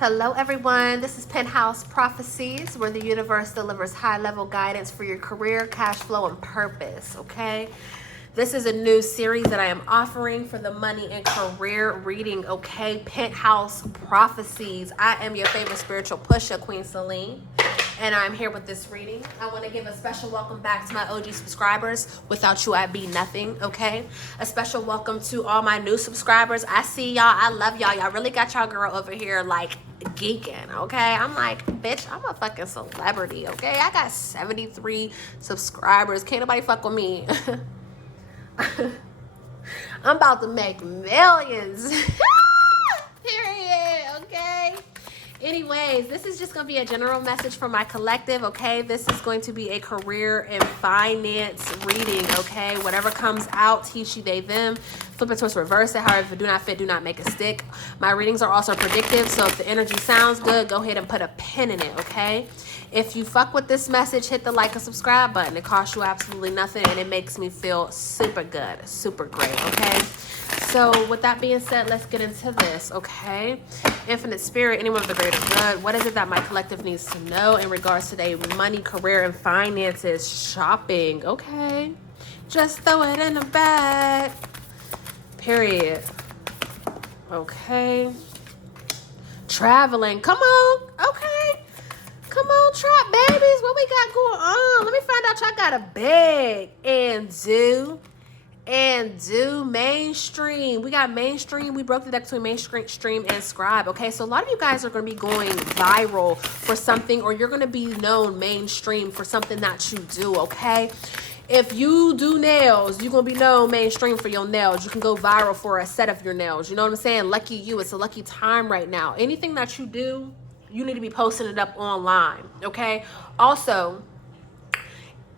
Hello everyone, this is Penthouse Prophecies, where the universe delivers high-level guidance for your career, cash flow, and purpose, okay? This is a new series that I am offering for the money and career reading, okay? Penthouse Prophecies. I am your favorite spiritual pusher, Queen Celine, and I'm here with this reading. I want to give a special welcome back to my OG subscribers. Without you, I'd be nothing, okay? A special welcome to all my new subscribers. I see y'all. I love y'all. Y'all really got y'all girl over here, like, geeking, okay? I'm like, bitch, I'm a fucking celebrity, okay? I got 73 subscribers. Can't nobody fuck with me. I'm about to make millions. Period, okay? Anyways, this is just going to be a general message for my collective, okay? This is going to be a career and finance reading, okay? Whatever comes out, he, she, they, them. Flip it, twist, reverse it. However, if it do not fit, do not make a stick. My readings are also predictive, so if the energy sounds good, go ahead and put a pin in it, okay? If you fuck with this message, hit the like and subscribe button. It costs you absolutely nothing, and it makes me feel super good, super great, okay? So with that being said, let's get into this, okay? Infinite Spirit, anyone with a greater good, what is it that my collective needs to know in regards to their money, career, and finances? Shopping, okay? Just throw it in the bag. Period. Okay. Traveling, come on, okay? Come on, trap babies, what we got going on? Let me find out y'all got a bag and do mainstream. We got mainstream. We broke the deck between mainstream and scribe. Okay, so a lot of you guys are going to be going viral for something, or you're going to be known mainstream for something that you do. Okay, if you do nails, you're going to be known mainstream for your nails. You can go viral for a set of your nails. You know what I'm saying? Lucky you. It's a lucky time right now. Anything that you do, you need to be posting it up online. Okay, also,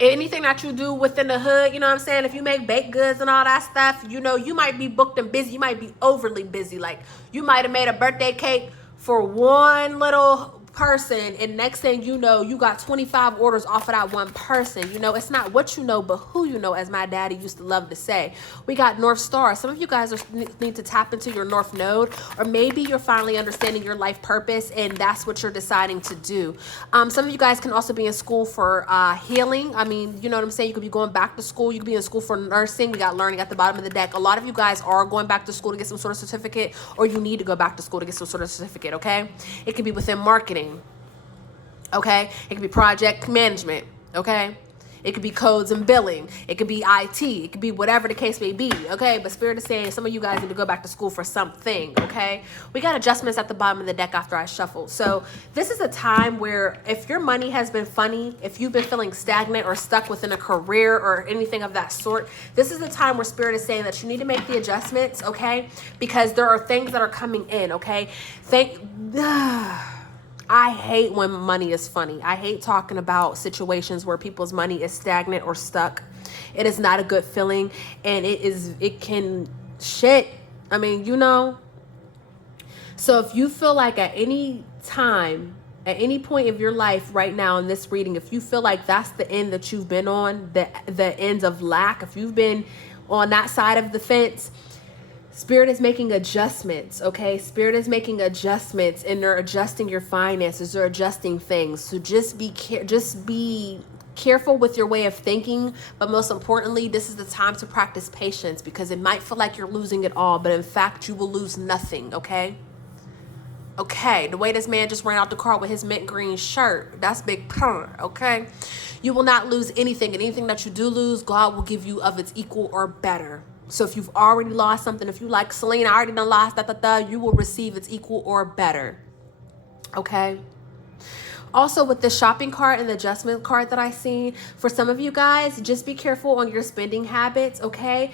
anything that you do within the hood, you know what I'm saying? If you make baked goods and all that stuff, you know, you might be booked and busy. You might be overly busy. Like, you might have made a birthday cake for one little person, and next thing you know, you got 25 orders off of that one person. You know, it's not what you know, but who you know, as my daddy used to love to say. We got North Star. Some of you guys need to tap into your North Node, or maybe you're finally understanding your life purpose, and that's what you're deciding to do. Some of you guys can also be in school for healing. I mean, you know what I'm saying? You could be going back to school. You could be in school for nursing. We got learning at the bottom of the deck. A lot of you guys are going back to school to get some sort of certificate, or you need to go back to school to get some sort of certificate, okay? It could be within marketing. Okay, it could be project management. Okay, it could be codes and billing. It could be IT. It could be whatever the case may be. Okay, but Spirit is saying some of you guys need to go back to school for something. Okay, we got adjustments at the bottom of the deck after I shuffled. So this is a time where if your money has been funny, if you've been feeling stagnant or stuck within a career or anything of that sort, this is the time where Spirit is saying that you need to make the adjustments. Okay, because there are things that are coming in. Okay, I hate when money is funny. I hate talking about situations where people's money is stagnant or stuck. It is not a good feeling, and it can shit. I mean, you know. So if you feel like at any time, at any point of your life right now in this reading, if you feel like that's the end that you've been on, the end of lack, if you've been on that side of the fence, Spirit is making adjustments, okay? Spirit is making adjustments, and they're adjusting your finances. They're adjusting things. So just be careful with your way of thinking. But most importantly, this is the time to practice patience, because it might feel like you're losing it all, but in fact, you will lose nothing, okay? Okay, the way this man just ran out the car with his mint green shirt, that's big purr, okay? You will not lose anything, and anything that you do lose, God will give you of its equal or better. So if you've already lost something, if you like, Celine, I already done lost, you will receive its equal or better. Okay? Also, with the shopping cart and the adjustment card that I seen, for some of you guys, just be careful on your spending habits, okay?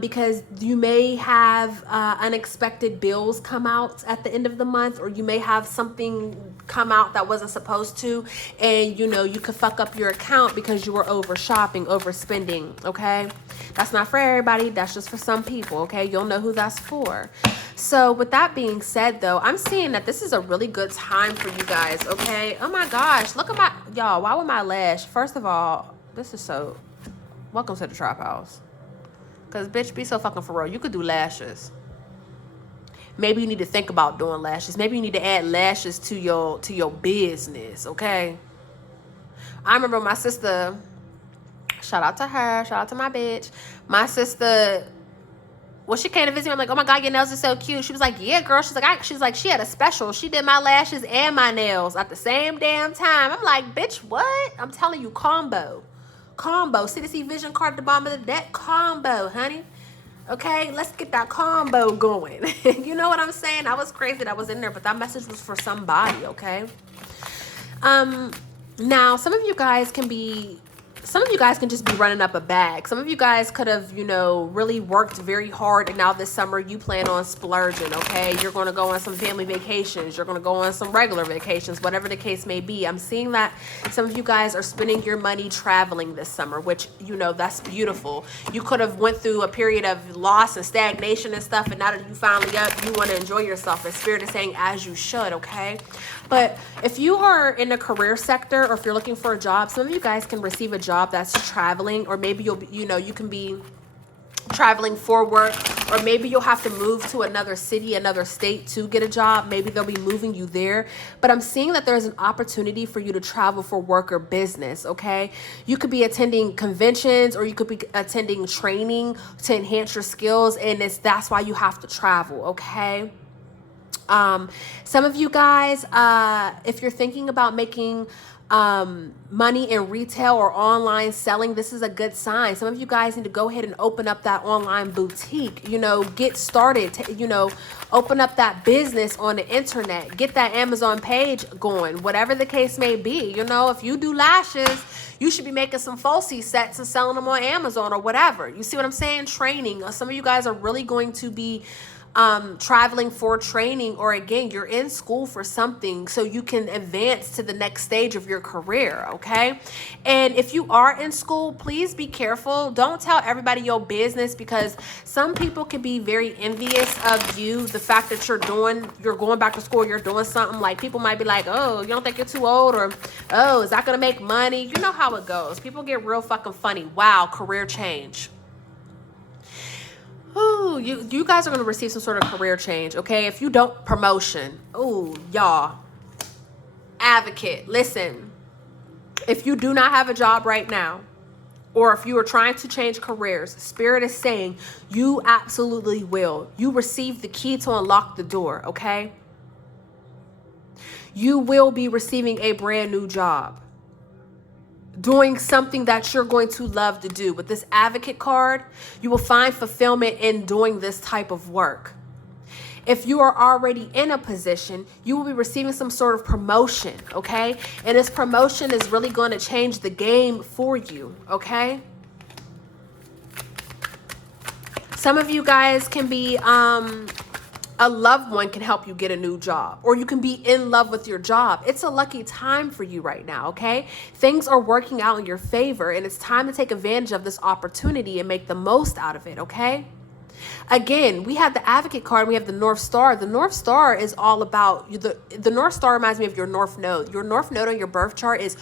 Because you may have unexpected bills come out at the end of the month, or you may have something come out that wasn't supposed to, and you know, you could fuck up your account because you were over shopping, overspending, okay? That's not for everybody. That's just for some people, okay? You'll know who that's for. So with that being said, though, I'm seeing that this is a really good time for you guys, okay? Oh my gosh, look at my, y'all, why would my lash? First of all, this is so, welcome to the trap house. Because, bitch, be so fucking for real. You could do lashes. maybe you need to think about doing lashes. Maybe you need to add lashes to your business, okay? I remember my sister, shout out to her, shout out to my bitch. My sister, when she came to visit me, I'm like, oh my God, your nails are so cute. She was like, yeah, girl. She's like, she had a special. She did my lashes and my nails at the same damn time. I'm like, bitch, what? I'm telling you, combo. See the vision card at the bottom of the deck? Combo, honey. Okay, let's get that combo going. You know what I'm saying? I was crazy that I was in there, but that message was for somebody, okay? Now, some of you guys can just be running up a bag. Some of you guys could have, really worked very hard, and now this summer you plan on splurging, okay? You're going to go on some family vacations. You're going to go on some regular vacations, whatever the case may be. I'm seeing that some of you guys are spending your money traveling this summer, which, that's beautiful. You could have went through a period of loss and stagnation and stuff, and now that you finally up, you want to enjoy yourself. And Spirit is saying, as you should, okay? But if you are in a career sector, or if you're looking for a job, some of you guys can receive a job that's traveling, or maybe you can be traveling for work, or maybe you'll have to move to another city, another state to get a job. Maybe they'll be moving you there. But I'm seeing that there's an opportunity for you to travel for work or business, okay? You could be attending conventions, or you could be attending training to enhance your skills, and that's why you have to travel, okay? Some of you guys, if you're thinking about making money in retail or online selling, this is a good sign. Some of you guys need to go ahead and open up that online boutique, get started, open up that business on the internet, get that Amazon page going, whatever the case may be. If you do lashes, you should be making some falsie sets and selling them on Amazon or whatever. You see what I'm saying? Training. Some of you guys are really going to be traveling for training, or again, you're in school for something so you can advance to the next stage of your career, okay? And if you are in school, please be careful. Don't tell everybody your business, because some people can be very envious of you, the fact that you're going back to school, you're doing something. Like, people might be like, oh, you don't think you're too old, or oh, is that gonna make money? You know how it goes. People get real fucking funny. Wow, career change. Ooh, you guys are going to receive some sort of career change, okay? If you don't, promotion. Ooh, y'all. Advocate, listen. If you do not have a job right now, or if you are trying to change careers, Spirit is saying you absolutely will. You receive the key to unlock the door, okay? You will be receiving a brand new job, doing something that you're going to love to do. With this Advocate card, you will find fulfillment in doing this type of work. If you are already in a position, you will be receiving some sort of promotion, okay? And this promotion is really going to change the game for you, okay? Some of you guys can be a loved one can help you get a new job, or you can be in love with your job. It's a lucky time for you right now, okay? Things are working out in your favor, and it's time to take advantage of this opportunity and make the most out of it, okay? Again, we have the Advocate card, and we have the North Star. The North Star is all about, the North Star reminds me of your North Node. Your North Node on your birth chart is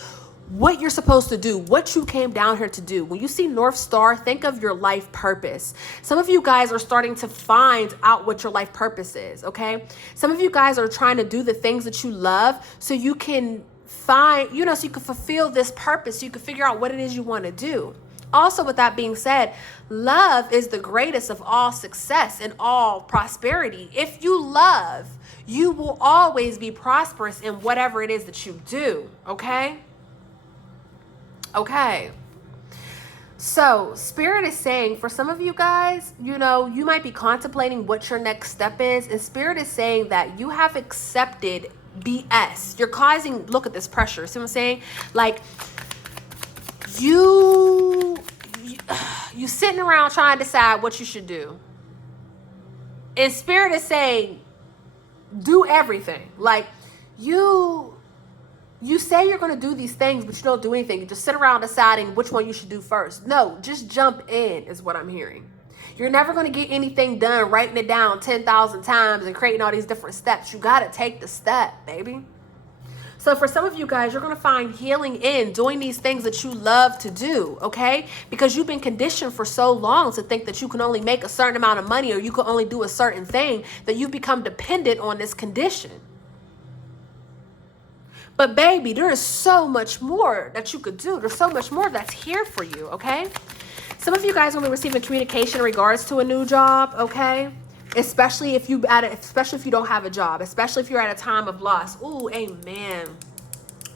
what you're supposed to do, what you came down here to do. When you see North Star, think of your life purpose. Some of you guys are starting to find out what your life purpose is, okay? Some of you guys are trying to do the things that you love so you can find, so you can fulfill this purpose, so you can figure out what it is you want to do. Also, with that being said, love is the greatest of all success and all prosperity. If you love, you will always be prosperous in whatever it is that you do, okay? Okay, so Spirit is saying for some of you guys, you might be contemplating what your next step is, and Spirit is saying that you have accepted BS. You're causing, look at this pressure. See what I'm saying? Like, you sitting around trying to decide what you should do, and Spirit is saying, do everything. Like, you say you're going to do these things, but you don't do anything. You just sit around deciding which one you should do first. No, just jump in is what I'm hearing. You're never going to get anything done writing it down 10,000 times and creating all these different steps. You got to take the step, baby. So for some of you guys, you're going to find healing in doing these things that you love to do, okay? Because you've been conditioned for so long to think that you can only make a certain amount of money or you can only do a certain thing that you've become dependent on this condition. But baby, there is so much more that you could do. There's so much more that's here for you, okay? Some of you guys will be receiving communication in regards to a new job, okay? Especially if you don't have a job, especially if you're at a time of loss. Ooh, amen.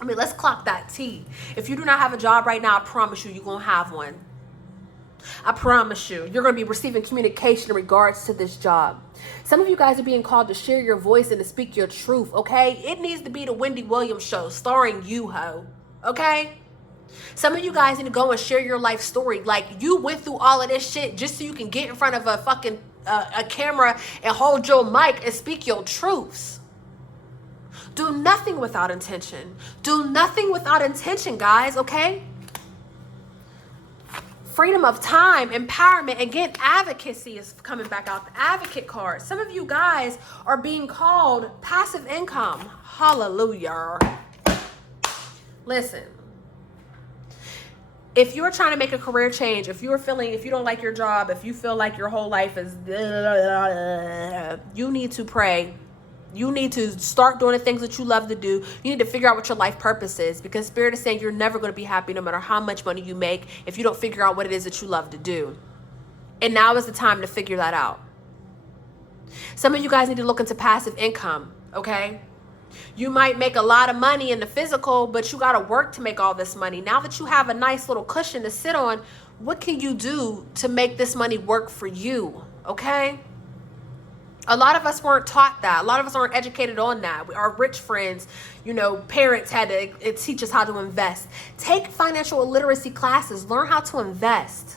I mean, let's clock that T. If you do not have a job right now, I promise you're going to have one. I promise you're going to be receiving communication in regards to this job. Some of you guys are being called to share your voice and to speak your truth, okay? It needs to be the Wendy Williams show starring you, ho, okay? Some of you guys need to go and share your life story. Like, you went through all of this shit just so you can get in front of a fucking a camera and hold your mic and speak your truths. Do nothing without intention. Do nothing without intention, guys, okay? Freedom of time, empowerment. Again, advocacy is coming back out. The advocate card. Some of you guys are being called passive income. Hallelujah. Listen. If you're trying to make a career change, if you don't like your job, if you feel like your whole life is, you need to pray. You need to start doing the things that you love to do. You need to figure out what your life purpose is, because Spirit is saying you're never going to be happy no matter how much money you make if you don't figure out what it is that you love to do. And now is the time to figure that out. Some of you guys need to look into passive income, okay? You might make a lot of money in the physical, but you got to work to make all this money. Now that you have a nice little cushion to sit on, what can you do to make this money work for you? Okay? A lot of us weren't taught that. A lot of us aren't educated on that. Our rich friends, parents had to teach us how to invest. Take financial literacy classes. Learn how to invest.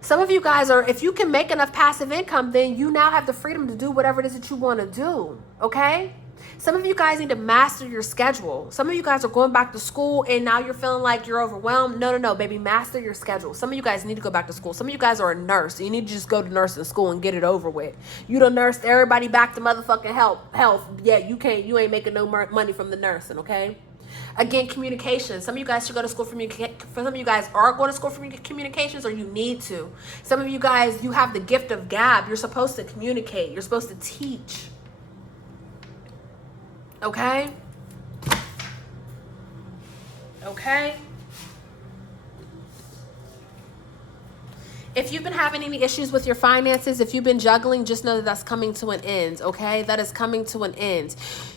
Some of you guys if you can make enough passive income, then you now have the freedom to do whatever it is that you want to do, okay? Some of you guys need to master your schedule. Some of you guys are going back to school and now you're feeling like you're overwhelmed. No, baby, master your schedule. Some of you guys need to go back to school. Some of you guys are a nurse. So you need to just go to nursing school and get it over with. You done nursed everybody back to motherfucking health. Yeah, you ain't making no money from the nursing, okay? Again, communication. Some of you guys should go to school for some of you guys are going to school for communications, or you need to. Some of you guys, you have the gift of gab. You're supposed to communicate. You're supposed to teach. Okay? Okay? If you've been having any issues with your finances, if you've been juggling, just know that that's coming to an end, okay? That is coming to an end.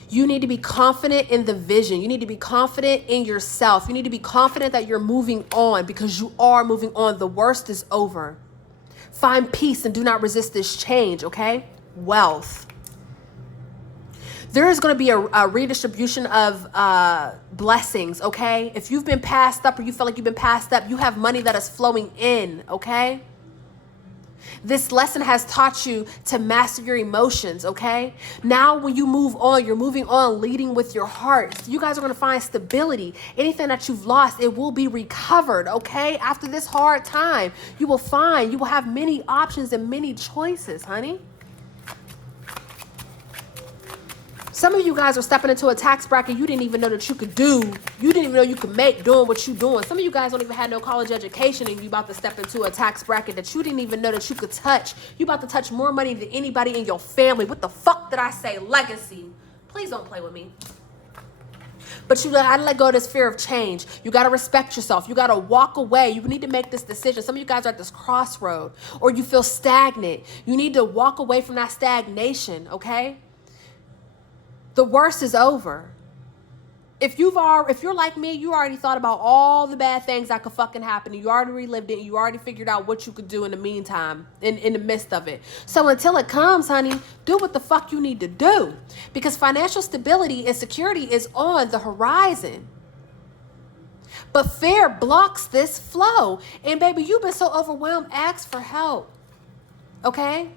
You need to be confident in the vision. You need to be confident in yourself. You need to be confident that you're moving on, because you are moving on. The worst is over. Find peace and do not resist this change, okay? Wealth. There is going to be a redistribution of blessings, okay? If you've been passed up or you feel like you've been passed up, you have money that is flowing in, okay? This lesson has taught you to master your emotions, okay? Now when you move on, you're moving on leading with your heart. So you guys are going to find stability. Anything that you've lost, it will be recovered, okay? After this hard time, you will have many options and many choices, honey. Some of you guys are stepping into a tax bracket you didn't even know that you could do. You didn't even know you could make doing what you're doing. Some of you guys don't even have no college education, and you about to step into a tax bracket that you didn't even know that you could touch. You about to touch more money than anybody in your family. What the fuck did I say? Legacy. Please don't play with me. But you gotta let go of this fear of change. You gotta respect yourself. You gotta walk away. You need to make this decision. Some of you guys are at this crossroad, or you feel stagnant. You need to walk away from that stagnation, okay? The worst is over. If you're like me, you already thought about all the bad things that could fucking happen. You already relived it. You already figured out what you could do in the meantime, in the midst of it. So until it comes, honey, do what the fuck you need to do. Because financial stability and security is on the horizon. But fear blocks this flow. And baby, you've been so overwhelmed, ask for help. Okay?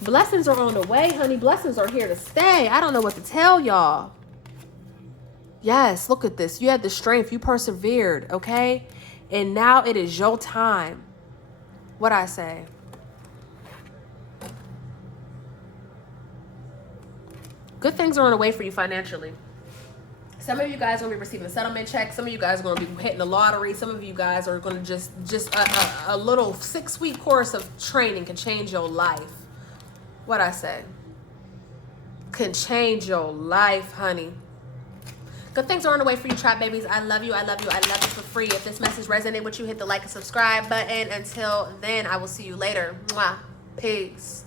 Blessings are on the way, honey. Blessings are here to stay. I don't know what to tell y'all. Yes, look at this. You had the strength. You persevered, okay? And now it is your time. What'd I say? Good things are on the way for you financially. Some of you guys are going to be receiving settlement checks. Some of you guys are going to be hitting the lottery. Some of you guys are going to just a little 6-week course of training can change your life. What I say? Can change your life, honey. Good things are on the way for you, trap babies. I love you. I love you. I love you for free. If this message resonated with you, hit the like and subscribe button. Until then, I will see you later. Mwah. Peace.